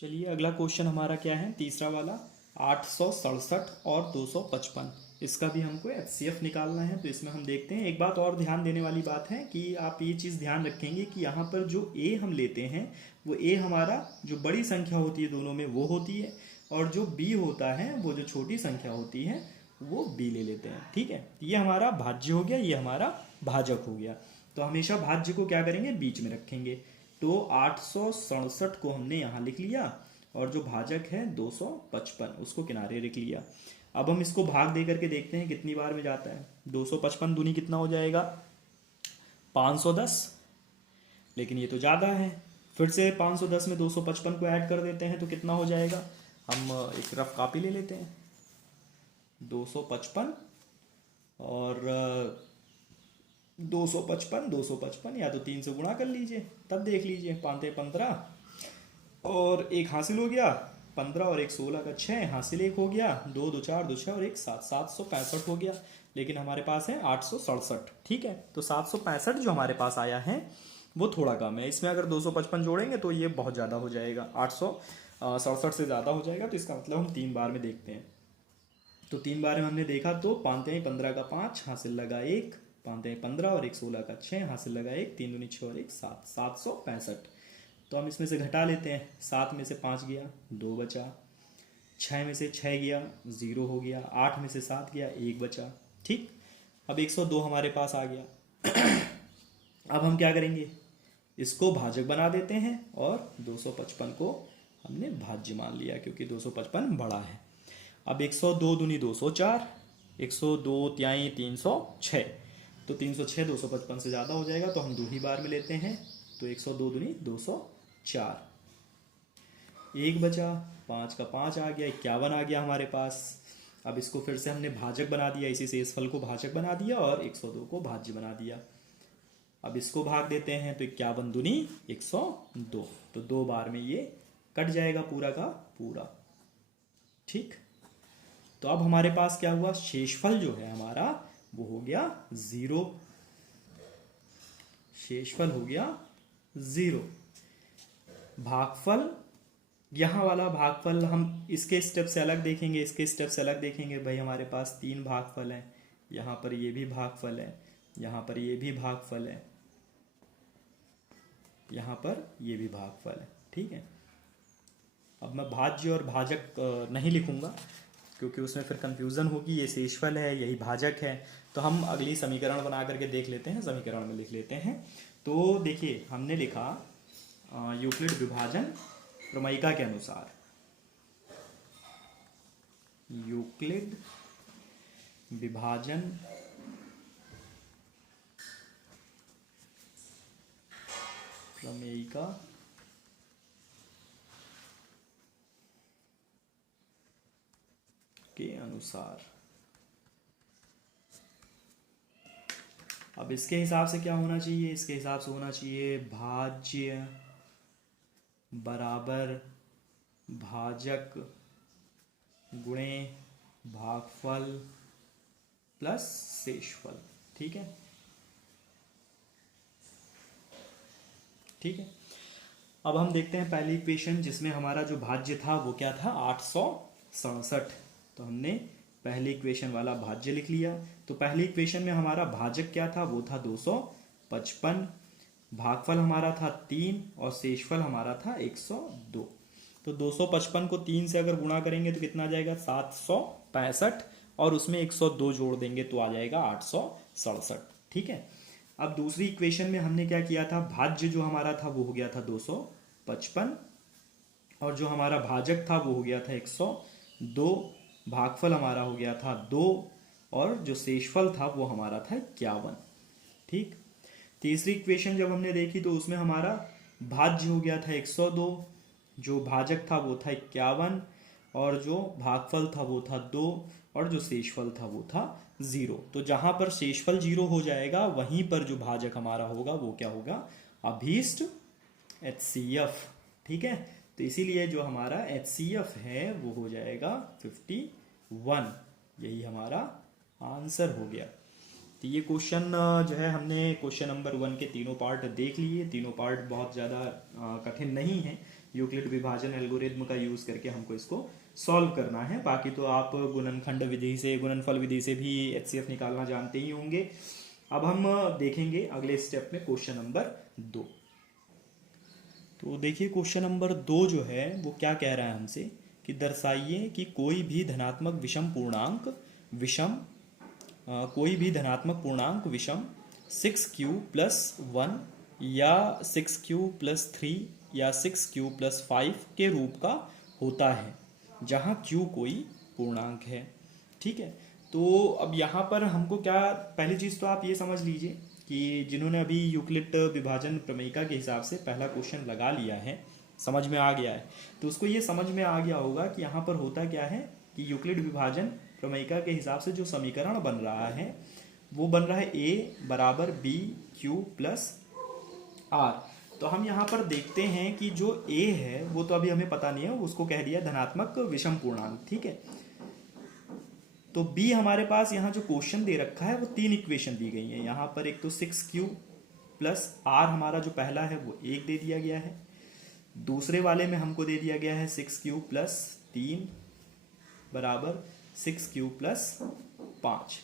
चलिए अगला क्वेश्चन हमारा क्या है, तीसरा वाला 867 और 255। इसका भी हमको एचसीएफ निकालना है। तो इसमें हम देखते हैं, एक बात और ध्यान देने वाली बात है कि आप ये चीज़ ध्यान रखेंगे कि यहाँ पर जो ए हम लेते हैं वो ए हमारा जो बड़ी संख्या होती है दोनों में वो होती है, और जो बी होता है वो जो छोटी संख्या होती है वो बी ले लेते हैं। ठीक है, ये हमारा भाज्य हो गया, ये हमारा भाजक हो गया। तो हमेशा भाज्य को क्या करेंगे, बीच में रखेंगे। तो 867 को हमने यहाँ लिख लिया, और जो भाजक है 255 उसको किनारे लिख लिया। अब हम इसको भाग दे करके देखते हैं कितनी बार में जाता है। 255 दूनी कितना हो जाएगा, 510। लेकिन ये तो ज़्यादा है, फिर से 510 में 255 को ऐड कर देते हैं तो कितना हो जाएगा। हम एक रफ कॉपी ले लेते हैं, 255 और 255 या तो 3 से गुणा कर लीजिए, तब देख लीजिए। 5 15 और एक हासिल हो गया, 15 और एक 16 का 6 हासिल, एक हो गया, 2 2 4 2 6 और एक 7, 765 हो गया। लेकिन हमारे पास है 867। ठीक है, तो 765 जो हमारे पास आया है वो थोड़ा कम है। इसमें अगर 255 जोड़ेंगे तो ये बहुत ज़्यादा हो जाएगा, 867 से ज़्यादा हो जाएगा। तो इसका मतलब हम 3 बार में देखते हैं। तो 3 बार में हमने देखा तो 5 15 का 5 हासिल लगा 1, 5 15 और एक 16 का 6 हासिल लगा 1, 3 दूनी 6 और एक 7, 765। तो हम इसमें से घटा लेते हैं। 7 में से 5 गया, 2 बचा। 6 में से 6 गया, 0 हो गया। 8 में से 7 गया, 1 बचा। ठीक, अब 102 हमारे पास आ गया। अब हम क्या करेंगे, इसको भाजक बना देते हैं और 255 को हमने भाज्य मान लिया क्योंकि 255 बड़ा है। अब 102 दूनी 204, 102 त्याई 306। तो 306 255 से ज़्यादा हो जाएगा, तो हम दो ही बार में लेते हैं। तो 102 दूनी 204, एक बचा, 5 का 5 आ गया, 51 आ गया हमारे पास। अब इसको फिर से हमने भाजक बना दिया, इसी से इस फल को भाजक बना दिया और 102 को भाज्य बना दिया। अब इसको भाग देते हैं तो 51 दूनी 102। तो 2 बार में ये कट जाएगा पूरा का पूरा। ठीक, तो अब हमारे पास क्या हुआ, शेषफल जो है हमारा वो हो गया 0। शेषफल हो गया 0। भागफल, यहाँ वाला भागफल हम इसके स्टेप से अलग देखेंगे, इसके स्टेप से अलग देखेंगे। भाई हमारे पास 3 भागफल हैं, यहाँ पर ये भी भागफल है, यहाँ पर ये भी भागफल है, यहाँ पर ये भी भागफल है। ठीक है, अब मैं भाज्य और भाजक नहीं लिखूंगा क्योंकि उसमें फिर कंफ्यूजन होगी। ये शेषफल है, यही भाजक है। तो हम अगली समीकरण बना करके देख लेते हैं, समीकरण में लिख लेते हैं। तो देखिए हमने लिखा यूक्लिड विभाजन प्रमेयिका के अनुसार, यूक्लिड विभाजन प्रमेयिका के अनुसार। अब इसके हिसाब से क्या होना चाहिए, इसके हिसाब से होना चाहिए भाज्य बराबर भाजक गुणे भागफल प्लस शेषफल। ठीक है, ठीक है। अब हम देखते हैं पहली इक्वेशन जिसमें हमारा जो भाज्य था वो क्या था, 867। तो हमने पहली इक्वेशन वाला भाज्य लिख लिया। तो पहली इक्वेशन में हमारा भाजक क्या था, वो था 255, भागफल हमारा था 3 और शेषफल हमारा था 102। तो 255 को 3 से अगर गुणा करेंगे तो कितना आ जाएगा, 765, और उसमें 102 जोड़ देंगे तो आ जाएगा 867। ठीक है, अब दूसरी इक्वेशन में हमने क्या किया था, भाज्य जो हमारा था वो हो गया था 255, और जो हमारा भाजक था वो हो गया था 102, भागफल हमारा हो गया था 2, और जो शेषफल था वो हमारा था 51। ठीक, तीसरी इक्वेशन जब हमने देखी तो उसमें हमारा भाज्य हो गया था 102, जो भाजक था वो था 51, और जो भागफल था वो था 2, और जो शेषफल था वो था 0। तो जहां पर शेषफल 0 हो जाएगा वहीं पर जो भाजक हमारा होगा वो क्या होगा, अभीष्ट HCF। ठीक है, तो इसीलिए जो हमारा HCF है वो हो जाएगा 51। यही हमारा आंसर हो गया। तो ये क्वेश्चन जो है हमने क्वेश्चन नंबर 1 के तीनों पार्ट देख लिए। तीनों पार्ट बहुत ज़्यादा कठिन नहीं है, यूक्लिड विभाजन एल्गोरिथम का यूज़ करके हमको इसको सॉल्व करना है। बाकी तो आप गुणनखंड विधि से, गुणनफल विधि से भी एचसीएफ निकालना जानते ही होंगे। अब हम देखेंगे अगले स्टेप में क्वेश्चन नंबर 2। तो देखिए क्वेश्चन नंबर 2 जो है वो क्या कह रहा है हमसे कि दर्शाइए कि कोई भी धनात्मक विषम 6q+1 या 6q+3 या 6q+5 के रूप का होता है जहाँ q कोई पूर्णांक है। ठीक है, तो अब यहाँ पर हमको क्या, पहली चीज़ तो आप ये समझ लीजिए कि जिन्होंने अभी यूक्लिड विभाजन प्रमेयिका के हिसाब से पहला क्वेश्चन लगा लिया है, समझ में आ गया है, तो उसको ये समझ में आ गया होगा कि यहाँ पर होता क्या है कि यूक्लिड विभाजन प्रमेयिका के हिसाब से जो समीकरण बन रहा है वो बन रहा है a बराबर बी क्यू प्लस आर। तो हम यहाँ पर देखते हैं कि जो a है वो तो अभी हमें पता नहीं है, उसको कह दिया धनात्मक विषम पूर्णांक। ठीक है, तो b हमारे पास यहाँ जो क्वेश्चन दे रखा है वो 3 इक्वेशन दी गई है। यहाँ पर एक तो 6q प्लस आर हमारा जो पहला है वो 1 दे दिया गया है, दूसरे वाले में हमको दे दिया गया है 6q प्लस 3 बराबर 6q प्लस 5।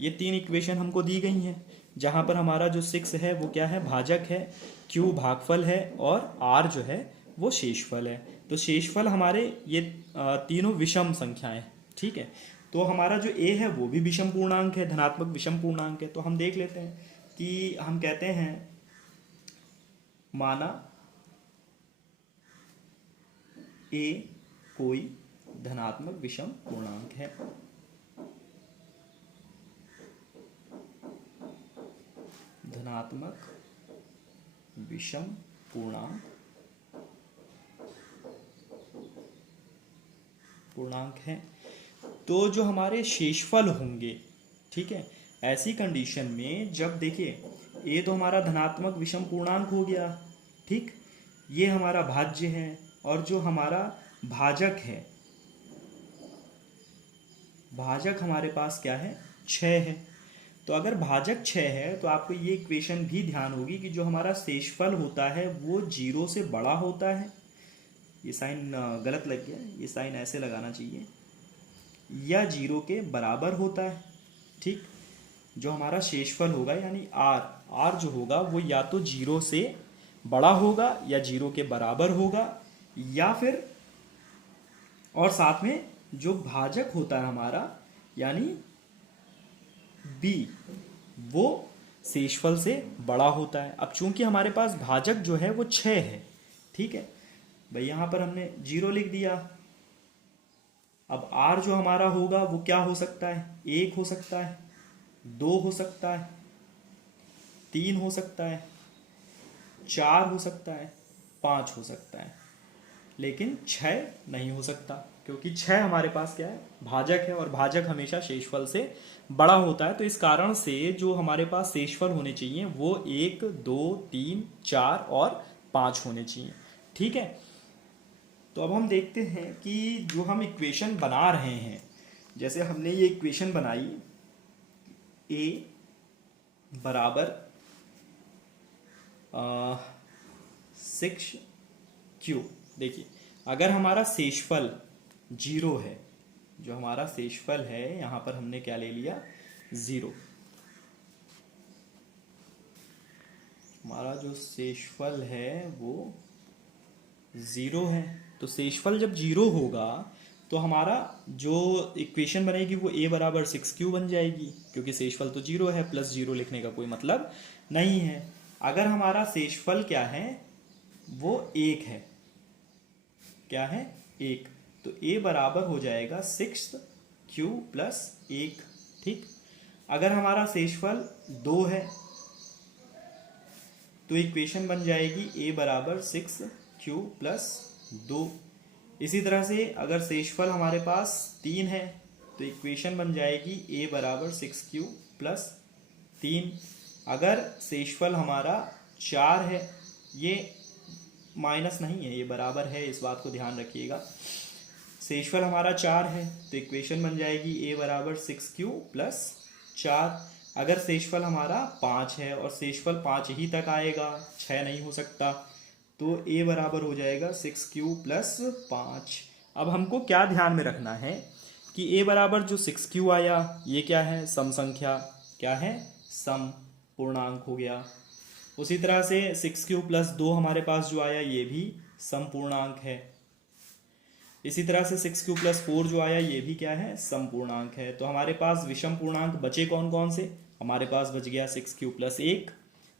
ये 3 इक्वेशन हमको दी गई हैं, जहाँ पर हमारा जो 6 है वो क्या है, भाजक है, q भागफल है और r जो है वो शेषफल है। तो शेषफल हमारे ये तीनों विषम संख्याएं। ठीक है, तो हमारा जो a है वो भी विषम पूर्णांक है, धनात्मक विषम पूर्णांक है। तो हम देख लेते हैं कि हम कहते हैं माना a कोई धनात्मक विषम पूर्णांक है। धनात्मक विषम पूर्णांक है, तो जो हमारे शेषफल होंगे, ठीक है, ऐसी कंडीशन में जब देखिए ये तो हमारा धनात्मक विषम पूर्णांक हो गया, ठीक, ये हमारा भाज्य है और जो हमारा भाजक है, भाजक हमारे पास क्या है, 6 है। तो अगर भाजक 6 है तो आपको ये इक्वेशन भी ध्यान होगी कि जो हमारा शेषफल होता है वो 0 से बड़ा होता है। ये साइन गलत लग गया, ये साइन ऐसे लगाना चाहिए, या 0 के बराबर होता है। ठीक, जो हमारा शेषफल होगा यानी आर जो होगा वो या तो 0 से बड़ा होगा या 0 के बराबर होगा, या फिर और साथ में जो भाजक होता है हमारा यानी b वो शेषफल से बड़ा होता है। अब चूंकि हमारे पास भाजक जो है वो 6 है, ठीक है भाई, यहां पर हमने 0 लिख दिया। अब r जो हमारा होगा वो क्या हो सकता है, 1 हो सकता है, 2 हो सकता है, 3 हो सकता है, 4 हो सकता है, 5 हो सकता है, लेकिन 6 नहीं हो सकता, क्योंकि 6 हमारे पास क्या है, भाजक है और भाजक हमेशा शेषफल से बड़ा होता है। तो इस कारण से जो हमारे पास शेषफल होने चाहिए वो 1, 2, 3, 4 और 5 होने चाहिए। ठीक है, तो अब हम देखते हैं कि जो हम इक्वेशन बना रहे हैं, जैसे हमने ये इक्वेशन बनाई a बराबर 6q। देखिए अगर हमारा शेषफल 0 है, जो हमारा शेषफल है यहां पर हमने क्या ले लिया, 0। हमारा जो शेषफल है वो 0 है, तो शेषफल जब 0 होगा तो हमारा जो इक्वेशन बनेगी वो a बराबर 6q बन जाएगी, क्योंकि शेषफल तो 0 है, प्लस 0 लिखने का कोई मतलब नहीं है। अगर हमारा शेषफल क्या है, वो 1 है, क्या है, 1, तो a बराबर हो जाएगा 6q प्लस 1। ठीक, अगर हमारा शेषफल 2 है तो इक्वेशन बन जाएगी a बराबर 6q प्लस 2। इसी तरह से अगर शेषफल हमारे पास 3 है तो इक्वेशन बन जाएगी a बराबर 6q प्लस 3। अगर शेषफल हमारा 4 है, ये माइनस नहीं है, ये बराबर है, इस बात को ध्यान रखिएगा। शेषफल हमारा 4 है तो इक्वेशन बन जाएगी a बराबर 6q प्लस 4। अगर शेषफल हमारा 5 है और शेषफल 5 ही तक आएगा, 6 नहीं हो सकता, तो a बराबर हो जाएगा 6q प्लस 5। अब हमको क्या ध्यान में रखना है कि a बराबर जो 6q आया ये क्या है, सम संख्या, क्या है, सम पूर्णांक हो गया। उसी तरह से 6q प्लस 2 हमारे पास जो आया ये भी सम पूर्णांक है। इसी तरह से 6q प्लस 4 जो आया ये भी क्या है, सम पूर्णांक है। तो हमारे पास विषम पूर्णांक बचे कौन कौन से, हमारे पास बच गया 6q plus 1,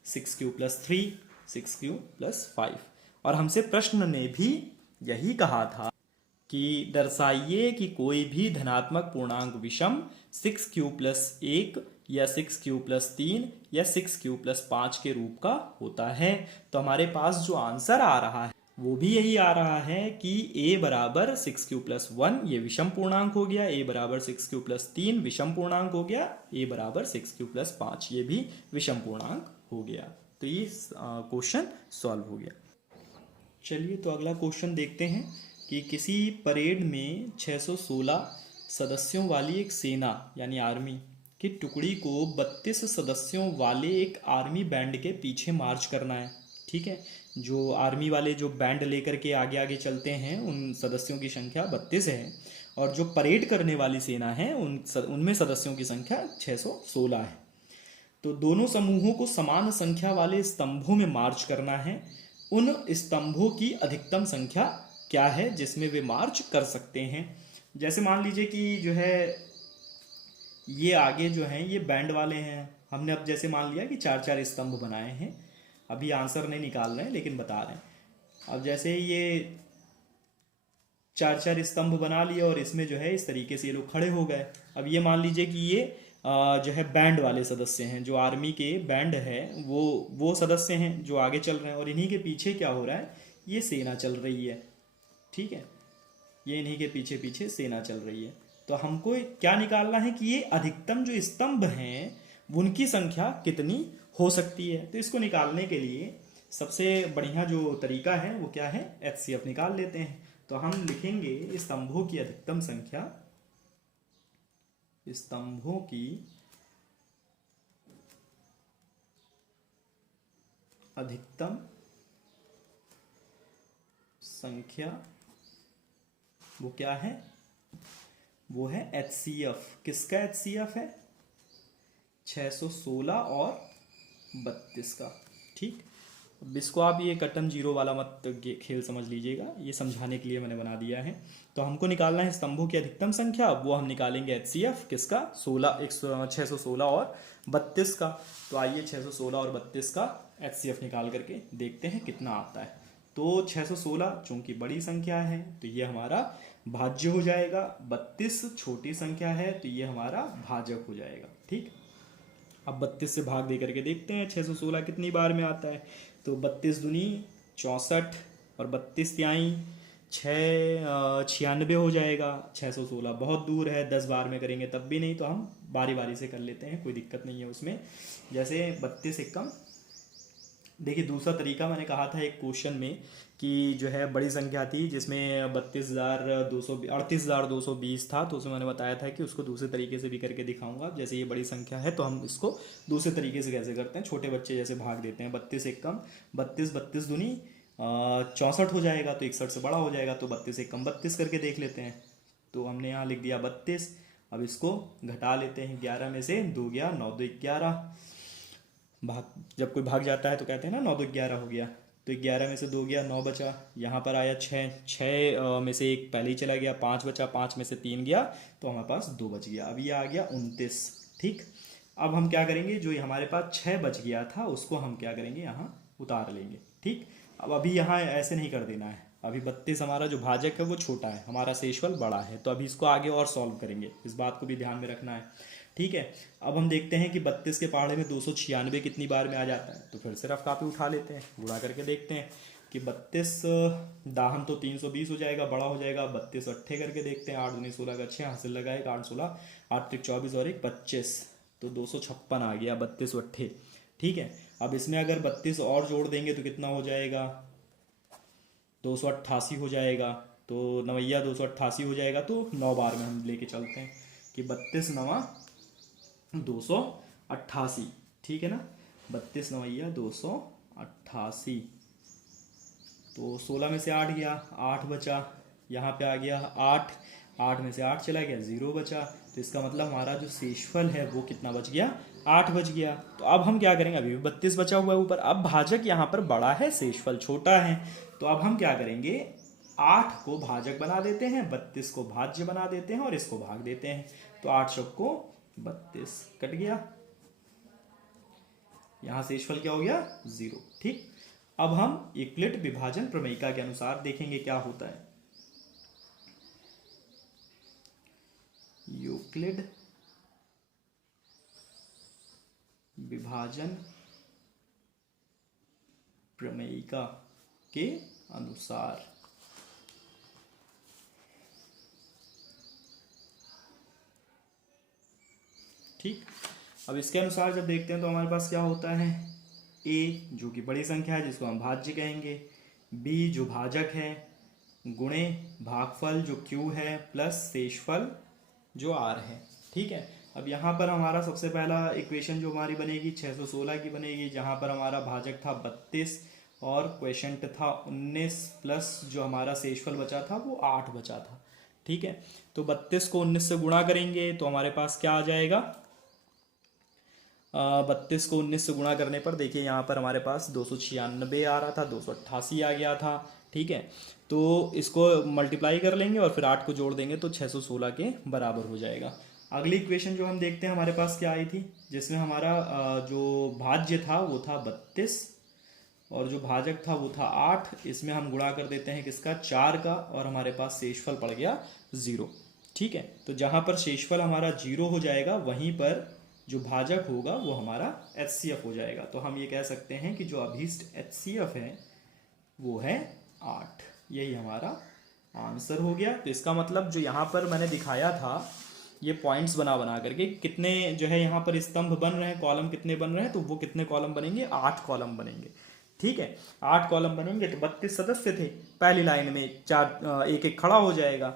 6q plus 3, 6q plus 5। और हमसे प्रश्न ने भी यही कहा था कि दर्शाइए कि कोई भी धनात्मक पूर्णांक विषम 6q प्लस 1 या 6q प्लस 3 या 6q प्लस 5 के रूप का होता है। तो हमारे पास जो आंसर आ रहा है वो भी यही आ रहा है कि a बराबर 6q प्लस 1 ये विषम पूर्णांक हो गया, a बराबर 6q प्लस 3 विषम पूर्णांक हो गया, a बराबर 6q प्लस 5 ये भी विषम पूर्णांक हो गया। तो ये क्वेश्चन सॉल्व हो गया। चलिए तो अगला क्वेश्चन देखते हैं कि किसी परेड में 616 सदस्यों वाली एक सेना यानी आर्मी की टुकड़ी को 32 सदस्यों वाले एक आर्मी बैंड के पीछे मार्च करना है। ठीक है, जो आर्मी वाले जो बैंड लेकर के आगे आगे चलते हैं उन सदस्यों की संख्या 32 है, और जो परेड करने वाली सेना है उनमें सदस्यों की संख्या 616 है। तो दोनों समूहों को समान संख्या वाले स्तंभों में मार्च करना है। उन स्तंभों की अधिकतम संख्या क्या है जिसमें वे मार्च कर सकते हैं। जैसे मान लीजिए कि जो है ये आगे जो हैं ये बैंड वाले हैं, हमने अब जैसे मान लिया कि 4-4 स्तंभ बनाए हैं। अभी आंसर नहीं निकाल रहे हैं लेकिन बता रहे हैं। अब जैसे ये 4-4 स्तंभ बना लिए और इसमें जो है इस तरीके से ये लोग खड़े हो गए। अब ये मान लीजिए कि ये जो है बैंड वाले सदस्य हैं, जो आर्मी के बैंड है वो सदस्य हैं जो आगे चल रहे हैं, और इन्हीं के पीछे क्या हो रहा है, ये सेना चल रही है। ठीक है, ये इन्हीं के पीछे पीछे सेना चल रही है। तो हमको क्या निकालना है कि ये अधिकतम जो स्तंभ हैं उनकी संख्या कितनी हो सकती है। तो इसको निकालने के लिए सबसे बढ़िया जो तरीका है वो क्या है, HCF निकाल लेते हैं। तो हम लिखेंगे स्तंभों की अधिकतम संख्या, स्तंभों की अधिकतम संख्या वो क्या है, वो है HCF। किसका HCF है, 616 और 32 का। ठीक, अब इसको आप ये कटन जीरो वाला मत खेल समझ लीजिएगा, ये समझाने के लिए मैंने बना दिया है। तो हमको निकालना है स्तंभों की अधिकतम संख्या, वो हम निकालेंगे HCF किसका, 616 और 32 का। तो आइए 616 और 32 का HCF निकाल करके देखते हैं कितना आता है। तो 616 चूंकि बड़ी संख्या है तो ये हमारा भाज्य हो जाएगा, 32 छोटी संख्या है तो ये हमारा भाजक हो जाएगा। ठीक, अब 32 से भाग दे करके देखते हैं 616 कितनी बार में आता है। तो 32 दूनी 64 और 32 तिहाई 96 हो जाएगा। 616 बहुत दूर है, 10 बार में करेंगे तब भी नहीं, तो हम बारी बारी से कर लेते हैं, कोई दिक्कत नहीं है उसमें। जैसे 32 एकम, देखिए दूसरा तरीका मैंने कहा था एक क्वेश्चन में कि जो है बड़ी संख्या थी जिसमें 38,220 था, तो उसमें मैंने बताया था कि उसको दूसरे तरीके से भी करके दिखाऊंगा। जैसे ये बड़ी संख्या है तो हम इसको दूसरे तरीके से कैसे करते हैं, छोटे बच्चे जैसे भाग देते हैं। 32 एकम 32 दूनी 64 हो जाएगा, तो 61 से बड़ा हो जाएगा, तो 32 एकम 32 करके देख लेते हैं। तो हमने यहाँ लिख दिया 32। अब इसको घटा लेते हैं, 11 में से 2 गया, 9 2 11। भाग, जब कोई भाग जाता है तो कहते हैं ना 9 2 11 हो गया। तो 11 में से 2 गया, 9 बचा। यहाँ पर आया 6 में से 1 पहले ही चला गया, 5 बचा, 5 में से 3 गया, तो हमारे पास 2 बच गया। अब ये आ गया 29। ठीक, अब हम क्या करेंगे, जो हमारे पास 6 बच गया था उसको हम क्या करेंगे, यहाँ उतार लेंगे। ठीक, अब अभी यहाँ ऐसे नहीं कर देना है, अभी 32 हमारा जो भाजक है वो छोटा है, हमारा शेषफल बड़ा है, तो अभी इसको आगे और सॉल्व करेंगे, इस बात को भी ध्यान में रखना है। ठीक है, अब हम देखते हैं कि 32 के पहाड़े में 296 कितनी बार में आ जाता है। तो फिर से रफ कॉपी उठा लेते हैं, गुणा करके देखते हैं कि 32 दाहन तो 320 हो जाएगा, बड़ा हो जाएगा। 32 अट्ठे करके देखते हैं, 8 दूनी 16 का 6 हासिल लगाएगा, 8 16 8 त्रिक 24 और 1 25, तो 256 आ गया 32 अट्ठे। ठीक है, अब इसमें अगर 32 और जोड़ देंगे तो कितना हो जाएगा, 288 हो जाएगा। तो नवैया 288 हो जाएगा, तो 9 बार में हम लेके चलते हैं कि 32 नवा 288। ठीक है ना, 32 नवैया 288। तो 16 में से 8 गया, 8 बचा, यहाँ पे आ गया 8, 8 में से 8 चला गया, 0 बचा। तो इसका मतलब हमारा जो शेषफल है वो कितना बच गया, 8 बच गया। तो अब हम क्या करेंगे, अभी भी 32 बचा हुआ है ऊपर। अब भाजक यहाँ पर बड़ा है, शेषफल छोटा है, तो अब हम क्या करेंगे, 8 को भाजक बना देते हैं, 32 को भाज्य बना देते हैं और इसको भाग देते हैं। तो 8 शब्द को 32 कट गया, यहां शेषफल क्या हो गया, 0। ठीक, अब हम यूक्लिड विभाजन प्रमेयिका के अनुसार देखेंगे क्या होता है। यूक्लिड विभाजन प्रमेयिका के अनुसार ठीक, अब इसके अनुसार जब देखते हैं तो हमारे पास क्या होता है, ए जो कि बड़ी संख्या है जिसको हम भाज्य कहेंगे, बी जो भाजक है, गुणे भागफल जो क्यू है, प्लस शेषफल जो आर है। ठीक है, अब यहाँ पर हमारा सबसे पहला इक्वेशन जो हमारी बनेगी 616 की बनेगी, जहाँ पर हमारा भाजक था 32 और क्वेशंट था 19, प्लस जो हमारा शेषफल बचा था वो 8 बचा था। ठीक है, तो 32 को 19 से गुणा करेंगे तो हमारे पास क्या आ जाएगा, 32 को 19 से गुणा करने पर देखिए यहाँ पर हमारे पास 296 आ रहा था, 288 आ गया था। ठीक है, तो इसको मल्टीप्लाई कर लेंगे और फिर 8 को जोड़ देंगे तो 616 के बराबर हो जाएगा। अगली इक्वेशन जो हम देखते हैं हमारे पास क्या आई थी, जिसमें हमारा जो भाज्य था वो था 32 और जो भाजक था वो था 8। इसमें हम गुणा कर देते हैं किसका, 4 का, और हमारे पास शेषफल पड़ गया 0। ठीक है, तो जहाँ पर शेषफल हमारा 0 हो जाएगा वहीं पर जो भाजक होगा वो हमारा HCF हो जाएगा। तो हम ये कह सकते हैं कि जो अभीष्ट HCF है वो है 8। यही हमारा आंसर हो गया। तो इसका मतलब जो यहाँ पर मैंने दिखाया था ये पॉइंट्स बना बना करके कितने जो है यहाँ पर स्तंभ बन रहे हैं, कॉलम कितने बन रहे हैं, तो वो कितने कॉलम बनेंगे, 8 कॉलम बनेंगे। ठीक है, 8 कॉलम बनेंगे। तो 32 सदस्य थे, पहली लाइन में 4 एक एक खड़ा हो जाएगा,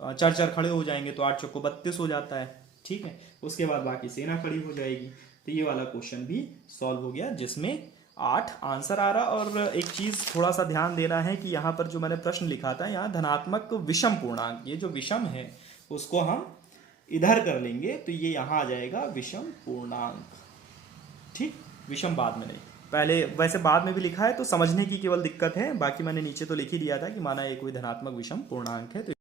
4 खड़े हो जाएंगे तो 8 चौको 32 हो जाता है। ठीक है, उसके बाद बाकी सेना खड़ी हो जाएगी। तो ये वाला क्वेश्चन भी सॉल्व हो गया जिसमें 8 आंसर आ रहा। और एक चीज थोड़ा सा ध्यान देना है कि यहाँ पर जो मैंने प्रश्न लिखा था, यहाँ धनात्मक विषम पूर्णांक, ये जो विषम है उसको हम इधर कर लेंगे तो ये यहाँ आ जाएगा विषम पूर्णांक। ठीक, विषम बाद में नहीं, पहले वैसे बाद में भी लिखा है तो समझने की केवल दिक्कत है, बाकी मैंने नीचे तो लिख ही दिया था कि माना ये कोई धनात्मक विषम पूर्णांक है। तो